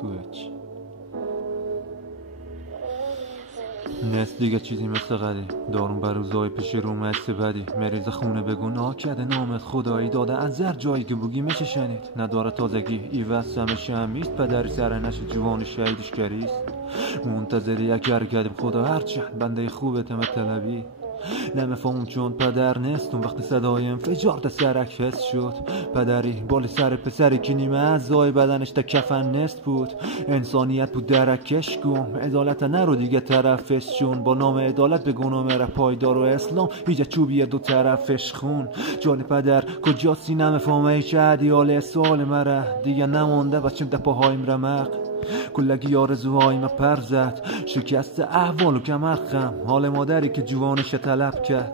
تو هیچ نست دیگه چیزی مثل قدیم دارون بر روزای پیش رو مست بدی مریض خونه بگو ناکده نامت خدایی داده از زر جایی که بگی میشه شنید نداره تازگی ایوست همه شمیست پدری سر نشه جوان شهیدش گریست منتظری یک کردیم خدا هرچند بنده خوبت طلبی نمیفهم چون پدر نیستم وقتی صدای انفجار تا سرک فست شد پدری بالی سر پسری که نیمه اعضای بدنش تا کفن نست بود انسانیت بود درکش گم عدالت نرو دیگه طرفش چون با نام عدالت به گناه مره پایدار و اسلام ایجا چوبیه دو طرفش خون جان پدر کجاسی نمیفهمه هیچ عدیال سوال مره دیگه نمانده بچم تا پاهایم رمق کلگی آرزوهای ما پر زد شکست احوال و کمر خم حال مادری که جوانش طلب کرد